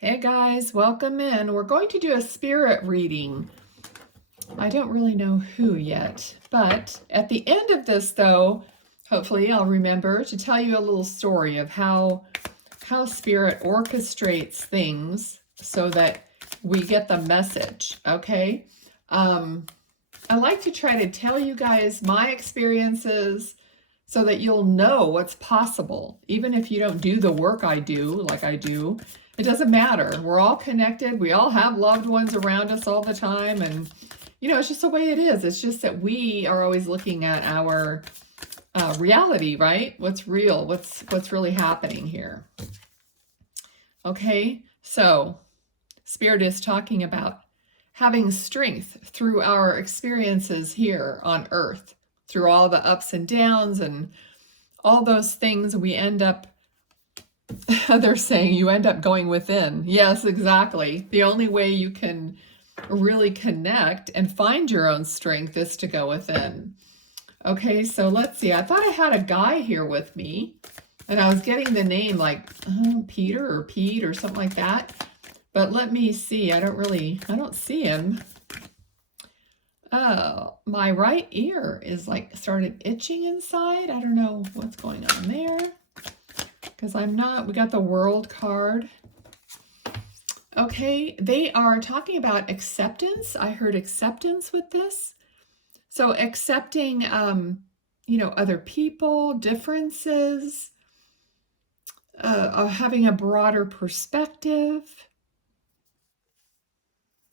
Hey guys, welcome in. We're going to do a spirit reading. I don't really know who yet, but at the end of this though, hopefully I'll remember to tell you a little story of how spirit orchestrates things so that we get the message, okay? I like to try to tell you guys my experiences so that you'll know what's possible. Even if you don't do the work I do, like I do, it doesn't matter. We're all connected. We all have loved ones around us all the time. And, it's just the way it is. It's just that we are always looking at our reality, right? What's real? What's really happening here? Okay, so Spirit is talking about having strength through our experiences here on Earth, through all the ups and downs and all those things we end up, they're saying you end up going within. Yes, exactly. The only way you can really connect and find your own strength is to go within. Okay, so let's see. I thought I had a guy here with me, and I was getting the name like Peter or Pete or something like that. But let me see. I don't see him. Oh, my right ear is started itching inside. I don't know what's going on there. Because we got the World card. Okay, they are talking about acceptance. I heard acceptance with this. So accepting, other people, differences, having a broader perspective.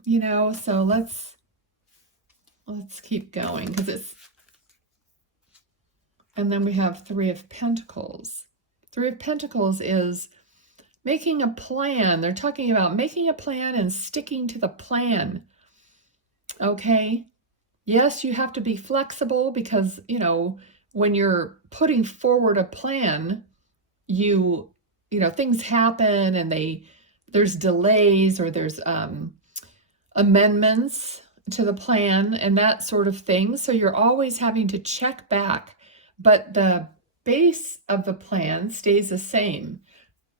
So let's keep going and then we have Three of Pentacles. Three of Pentacles is making a plan. They're talking about making a plan and sticking to the plan. Okay. Yes, you have to be flexible because, when you're putting forward a plan, things happen and there's delays or there's, amendments to the plan and that sort of thing. So you're always having to check back, but the base of the plan stays the same.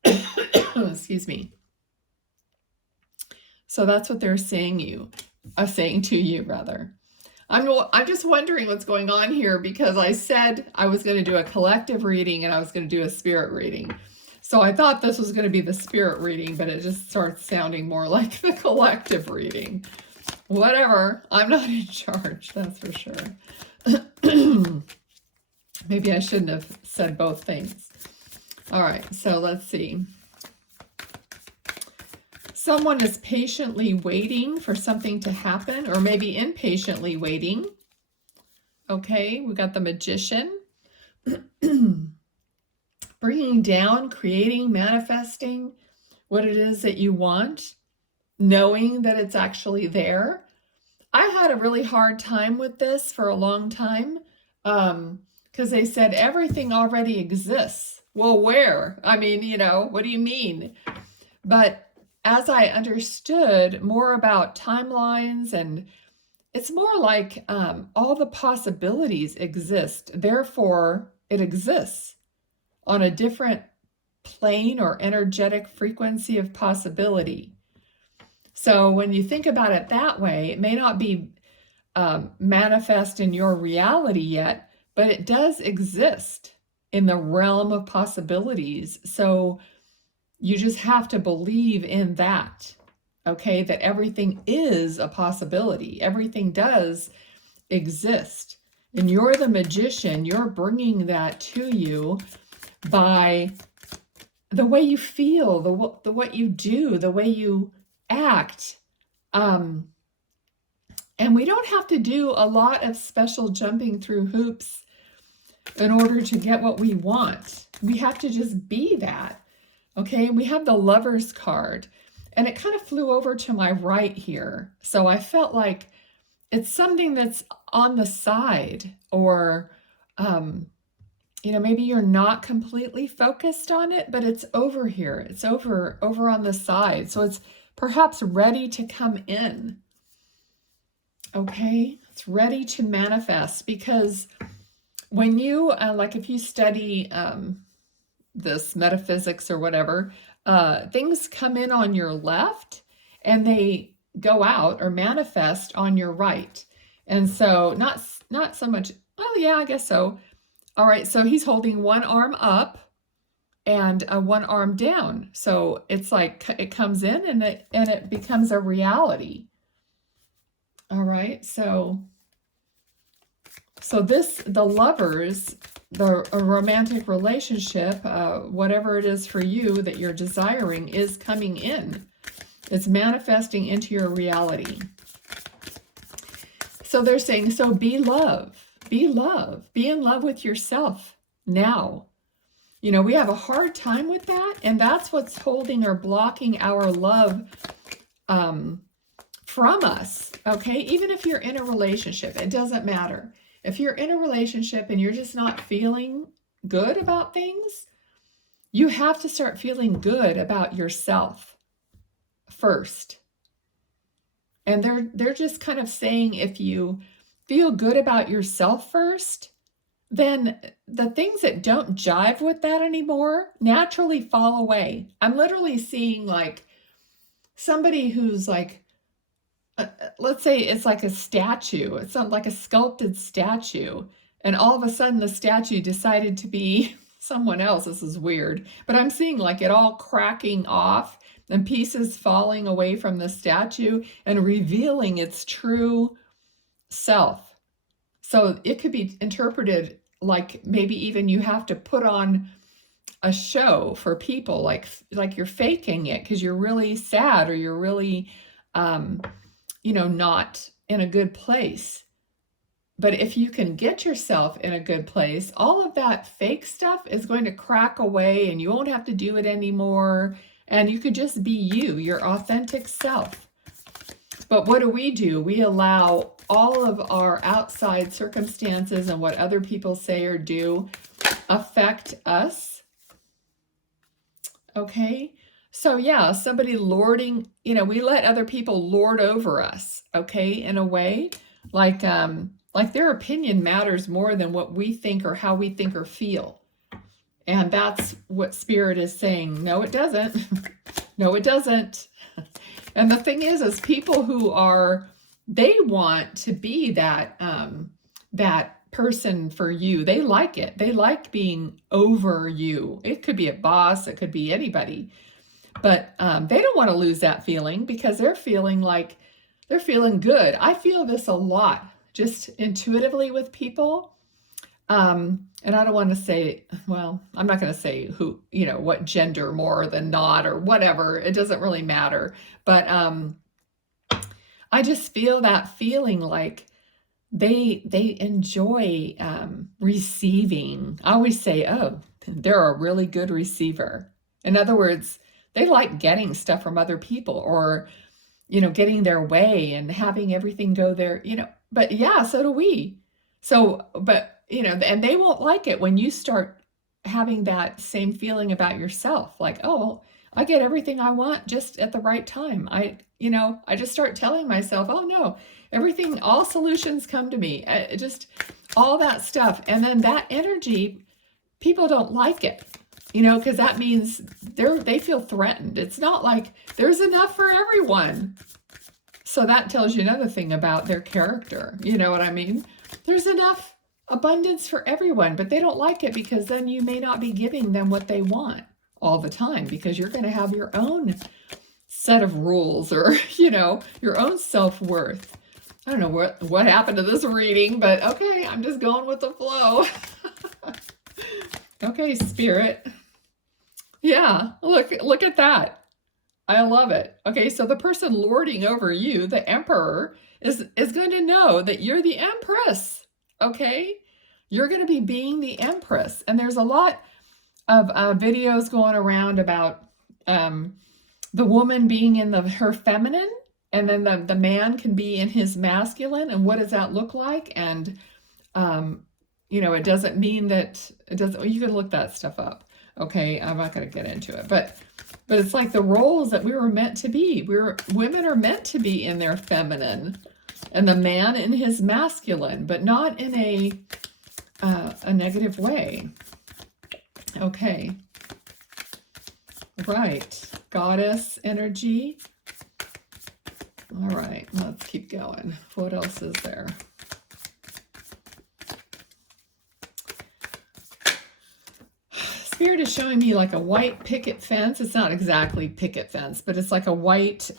Excuse me. So that's what they're saying to you rather. I'm just wondering what's going on here because I said I was going to do a collective reading and I was going to do a spirit reading. So I thought this was going to be the spirit reading, but it just starts sounding more like the collective reading. Whatever. I'm not in charge, that's for sure. Maybe I shouldn't have said both things. All right, so let's see. Someone is patiently waiting for something to happen, or maybe impatiently waiting. Okay, we got the Magician. Bringing down, creating, manifesting what it is that you want, knowing that it's actually there. I had a really hard time with this for a long time because they said everything already exists. Well, where? I mean, what do you mean? But as I understood more about timelines, and it's more like all the possibilities exist, therefore it exists on a different plane or energetic frequency of possibility. So when you think about it that way, it may not be manifest in your reality yet, but it does exist in the realm of possibilities. So you just have to believe in that, okay? That everything is a possibility. Everything does exist. And you're the magician. You're bringing that to you by the way you feel, the what you do, the way you act. And we don't have to do a lot of special jumping through hoops in order to get what we want. We have to just be that. Okay, we have the Lover's card, and it kind of flew over to my right here. So I felt like it's something that's on the side, or maybe you're not completely focused on it, but it's over here. It's over on the side. So it's perhaps ready to come in. Okay, it's ready to manifest, because when you, if you study this metaphysics or whatever, things come in on your left and they go out or manifest on your right. And so not so much, oh yeah, I guess so. All right, so he's holding one arm up and one arm down. So it's like it comes in and it becomes a reality. All right, so the lovers, a romantic relationship, whatever it is for you that you're desiring is coming in. It's manifesting into your reality. So they're saying, so be love, be love, be in love with yourself now. You know, we have a hard time with that, and that's what's holding or blocking our love from us, okay? Even if you're in a relationship, it doesn't matter. If you're in a relationship and you're just not feeling good about things, you have to start feeling good about yourself first. And they're just kind of saying, if you feel good about yourself first, then the things that don't jive with that anymore naturally fall away. I'm literally seeing like somebody who's like, let's say it's like a statue. It's not like a sculpted statue. And all of a sudden the statue decided to be someone else. This is weird. But I'm seeing like it all cracking off and pieces falling away from the statue and revealing its true self. So it could be interpreted like maybe even you have to put on a show for people, like you're faking it because you're really sad or you're really, you know, not in a good place. But if you can get yourself in a good place, all of that fake stuff is going to crack away and you won't have to do it anymore. And you could just be you, your authentic self. But what do? We allow all of our outside circumstances and what other people say or do affect us. Okay? So yeah, somebody lording, you know, we let other people lord over us, okay, in a way, like their opinion matters more than what we think or how we think or feel. And that's what Spirit is saying. No, it doesn't. No, it doesn't. And the thing is people who are, they want to be that, that person for you. They like it. They like being over you. It could be a boss. It could be anybody. But they don't want to lose that feeling because they're feeling like they're feeling good. I feel this a lot, just intuitively with people. And I don't want to say, well, I'm not going to say who, you know, what gender more than not or whatever. It doesn't really matter. But I just feel that feeling like they enjoy receiving. I always say, oh, they're a really good receiver. In other words, they like getting stuff from other people or, you know, getting their way and having everything go there, you know. But yeah, so do we. So, but, you know, and they won't like it when you start having that same feeling about yourself. Like, oh, I get everything I want just at the right time. I just start telling myself, oh no, everything, all solutions come to me. Just all that stuff. And then that energy, people don't like it. You know, because that means they feel threatened. It's not like there's enough for everyone. So that tells you another thing about their character. You know what I mean? There's enough abundance for everyone, but they don't like it because then you may not be giving them what they want all the time because you're going to have your own set of rules or, you know, your own self-worth. I don't know what happened to this reading, but okay, I'm just going with the flow. Okay, Spirit. Yeah, look at that. I love it. Okay, so the person lording over you, the emperor, is going to know that you're the empress. Okay? You're going to be being the empress. And there's a lot of videos going around about the woman being in her feminine, and then the man can be in his masculine, and what does that look like? And you know, it doesn't mean that it doesn't. You can look that stuff up. Okay, I'm not going to get into it, but it's like the roles that we were meant to be. Women are meant to be in their feminine, and the man in his masculine, but not in a negative way. Okay. Right. Goddess energy. All right, let's keep going. What else is there? Spirit is showing me like a white picket fence. It's not exactly picket fence, but it's like a white,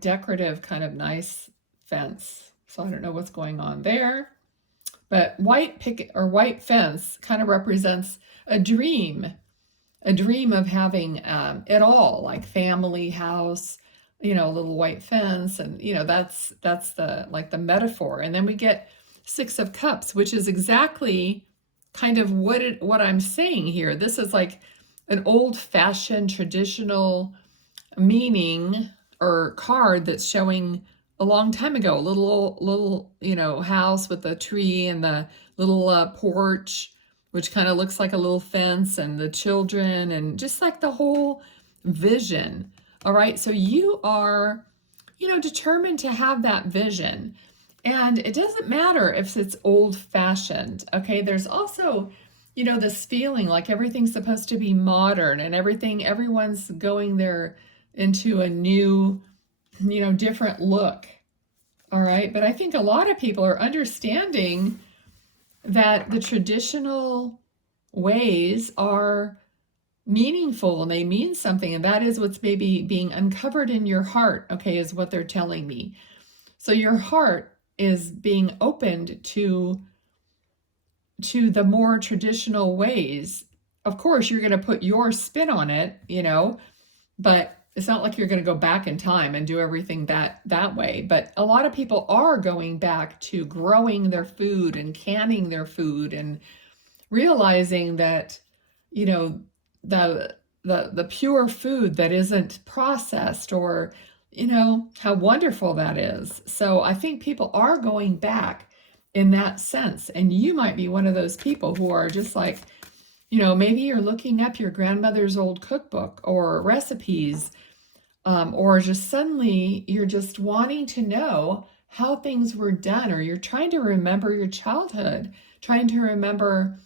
decorative kind of nice fence. So I don't know what's going on there. But white picket or white fence kind of represents a dream of having it all, like family, house, a little white fence, and that's the like the metaphor. And then we get Six of Cups, which is exactly kind of what I'm saying here. This is like an old-fashioned traditional meaning or card that's showing a long time ago, a little house with a tree and the little porch, which kind of looks like a little fence, and the children, and just like the whole vision. All right, so you are determined to have that vision, and it doesn't matter if it's old-fashioned. Okay, there's also this feeling like everything's supposed to be modern, and everyone's going there into a new different look. All right, but I think a lot of people are understanding that the traditional ways are meaningful and they mean something, and that is what's maybe being uncovered in your heart, okay, is what they're telling me. So your heart is being opened to the more traditional ways. Of course, you're going to put your spin on it, but it's not like you're going to go back in time and do everything that way. But a lot of people are going back to growing their food and canning their food and realizing that, the pure food that isn't processed, or, how wonderful that is. So I think people are going back in that sense. And you might be one of those people who are just like, maybe you're looking up your grandmother's old cookbook or recipes, or just suddenly you're just wanting to know how things were done, or you're trying to remember your childhood, trying to remember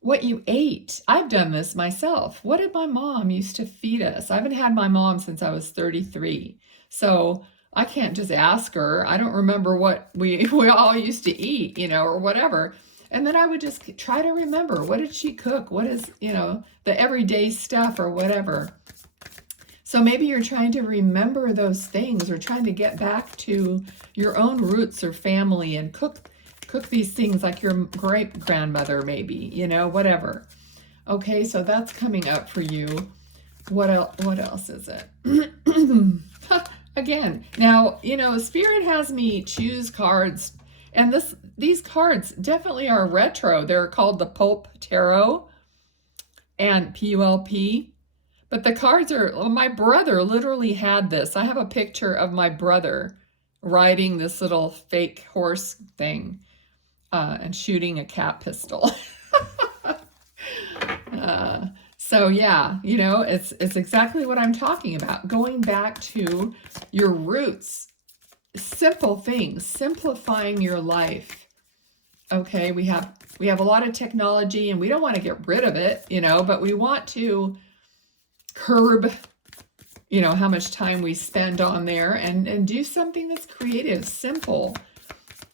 what you ate. I've done this myself. What did my mom used to feed us? I haven't had my mom since I was 33. So I can't just ask her. I don't remember what we all used to eat, or whatever. And then I would just try to remember, what did she cook? What is, the everyday stuff or whatever. So maybe you're trying to remember those things, or trying to get back to your own roots or family and cook these things like your great grandmother, maybe, whatever. Okay, so that's coming up for you. What else is it? Again, now, Spirit has me choose cards, and these cards definitely are retro. They're called the Pulp Tarot and PULP. But the cards are, my brother literally had this. I have a picture of my brother riding this little fake horse thing and shooting a cat pistol. So yeah, it's exactly what I'm talking about. Going back to your roots, simple things, simplifying your life. Okay, we have a lot of technology and we don't want to get rid of it, but we want to curb, how much time we spend on there, and do something that's creative, simple,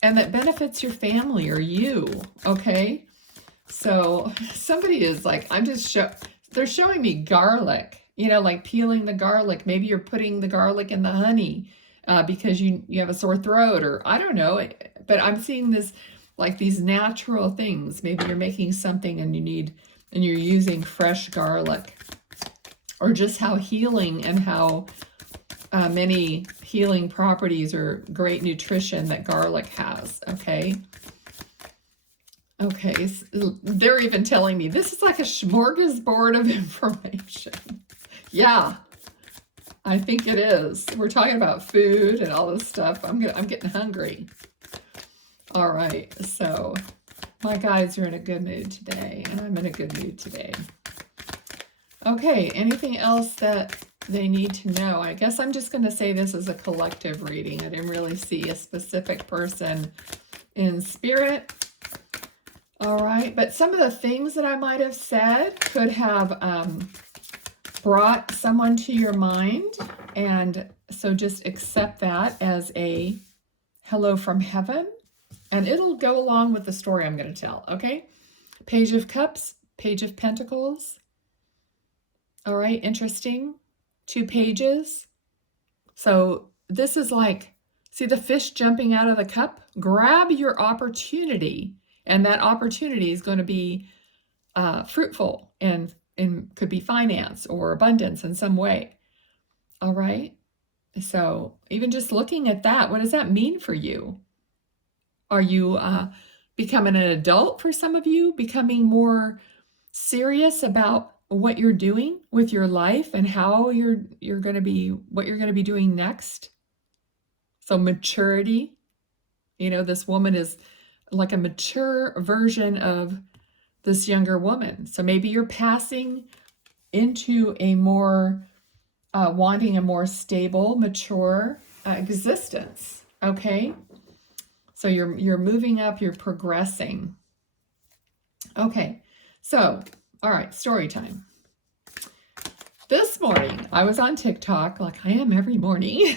and that benefits your family or you. Okay, so somebody is like, they're showing me garlic, like peeling the garlic. Maybe you're putting the garlic in the honey because you have a sore throat, or I don't know, but I'm seeing this like these natural things. Maybe you're making something and you're using fresh garlic. Or just how healing and how many healing properties or great nutrition that garlic has, okay? Okay, so they're even telling me this is like a smorgasbord of information. Yeah, I think it is. We're talking about food and all this stuff. I'm getting hungry. All right, so my guides are in a good mood today, and I'm in a good mood today. Okay, anything else that they need to know? I guess I'm just going to say this is a collective reading. I didn't really see a specific person in spirit. All right, but some of the things that I might have said could have brought someone to your mind, and so just accept that as a hello from heaven, and it'll go along with the story I'm going to tell, okay? Page of Cups, Page of Pentacles. All right, interesting. 2 pages. So this is like, see the fish jumping out of the cup? Grab your opportunity, and that opportunity is going to be fruitful and could be finance or abundance in some way. All right. So even just looking at that, what does that mean for you? Are you becoming an adult for some of you, becoming more serious about what you're doing with your life and how you're going to be, what you're going to be doing next? So maturity, this woman is like a mature version of this younger woman. So maybe you're passing into a more, wanting a more stable, mature existence, okay? So you're moving up, you're progressing. Okay, so, all right, story time. This morning, I was on TikTok, like I am every morning,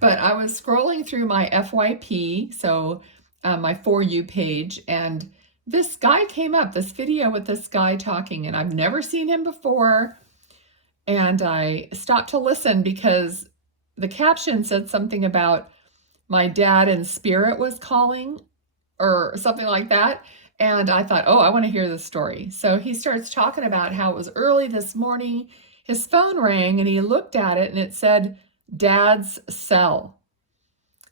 but I was scrolling through my FYP, so my For You page, and this guy came up, this video with this guy talking, and I've never seen him before, and I stopped to listen because the caption said something about my dad in spirit was calling or something like that. And I thought, oh, I want to hear this story. So he starts talking about how it was early this morning. His phone rang and he looked at it and it said, Dad's cell.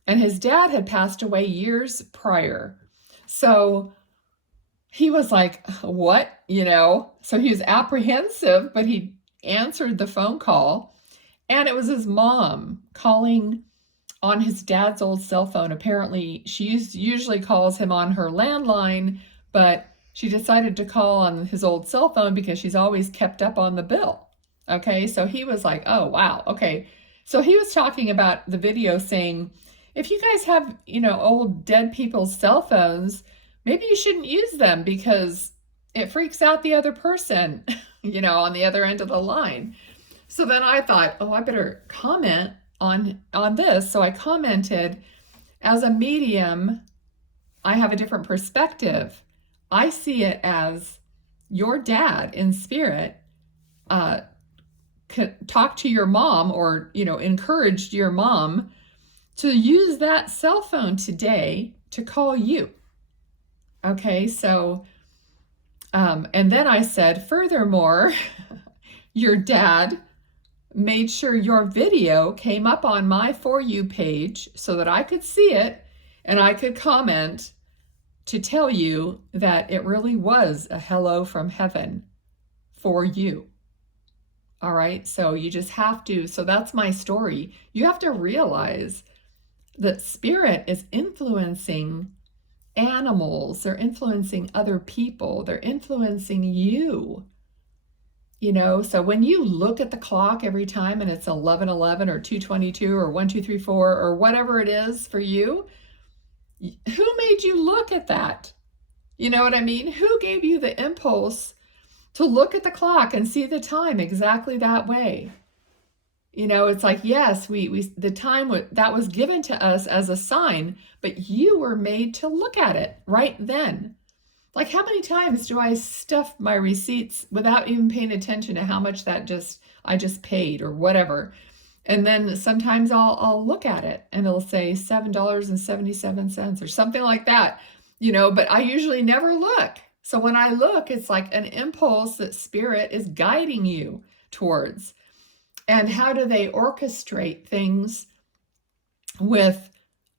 And his dad had passed away years prior. So he was like, what? So he was apprehensive, but he answered the phone call. And it was his mom calling on his dad's old cell phone. Apparently, she usually calls him on her landline, but she decided to call on his old cell phone because she's always kept up on the bill. Okay, so he was like, oh, wow, okay. So he was talking about the video saying, if you guys have, old dead people's cell phones, maybe you shouldn't use them because it freaks out the other person, on the other end of the line. So then I thought, oh, I better comment on this. So I commented, as a medium, I have a different perspective. I see it as your dad in spirit talked to your mom or, encouraged your mom to use that cell phone today to call you. Okay, so, and then I said, furthermore, your dad made sure your video came up on my For You page so that I could see it and I could comment to tell you that it really was a hello from heaven for you. All right, so you just have to, so that's my story. You have to realize that spirit is influencing animals, they're influencing other people, they're influencing you. So when you look at the clock every time and it's 11:11 or 2:22 or 1:234 or whatever it is for you, who made you look at that? You know what I mean? Who gave you the impulse to look at the clock and see the time exactly that way? It's like, yes, the time that was given to us as a sign, but you were made to look at it right then. Like, how many times do I stuff my receipts without even paying attention to how much I just paid or whatever? And then sometimes I'll look at it and it'll say $7.77 or something like that, but I usually never look. So when I look, it's like an impulse that spirit is guiding you towards. And how do they orchestrate things with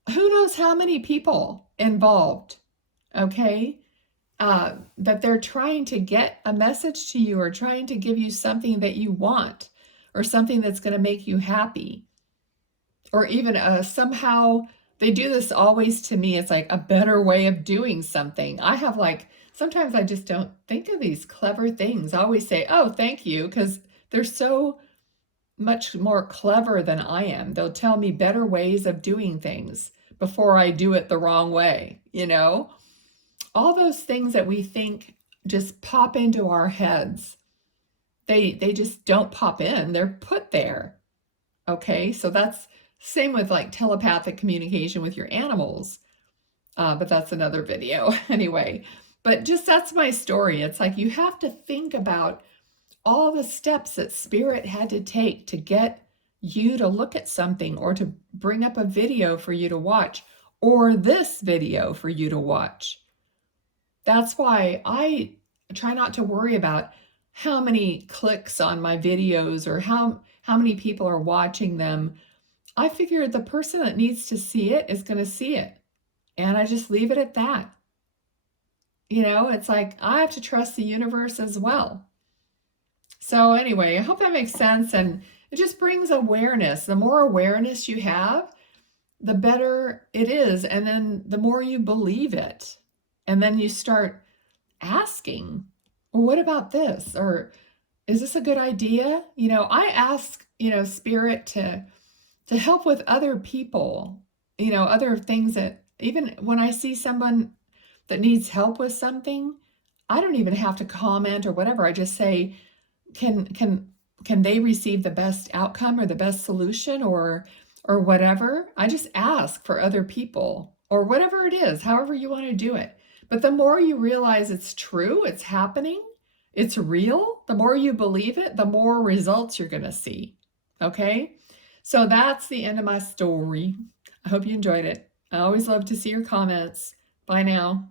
who knows how many people involved? Okay. That they're trying to get a message to you or trying to give you something that you want or something that's going to make you happy. Or even somehow they do this always to me. It's like a better way of doing something. I have sometimes I just don't think of these clever things. I always say, oh, thank you, because they're so much more clever than I am. They'll tell me better ways of doing things before I do it the wrong way, All those things that we think just pop into our heads. They just don't pop in. They're put there. Okay, so that's same with like telepathic communication with your animals. But that's another video anyway. But just that's my story. It's like you have to think about all the steps that spirit had to take to get you to look at something or to bring up a video for you to watch or this video for you to watch. That's why I try not to worry about how many clicks on my videos or how many people are watching them. I figure the person that needs to see it is going to see it. And I just leave it at that. You know, it's like I have to trust the universe as well. So anyway, I hope that makes sense. And it just brings awareness. The more awareness you have, the better it is. And then the more you believe it. And then you start asking, well, what about this? Or is this a good idea? You know, I ask, spirit to help with other people, other things that even when I see someone that needs help with something, I don't even have to comment or whatever. I just say, can they receive the best outcome or the best solution or whatever? I just ask for other people or whatever it is, however you want to do it. But the more you realize it's true, it's happening, it's real, the more you believe it, the more results you're going to see. Okay? So that's the end of my story. I hope you enjoyed it. I always love to see your comments. Bye now.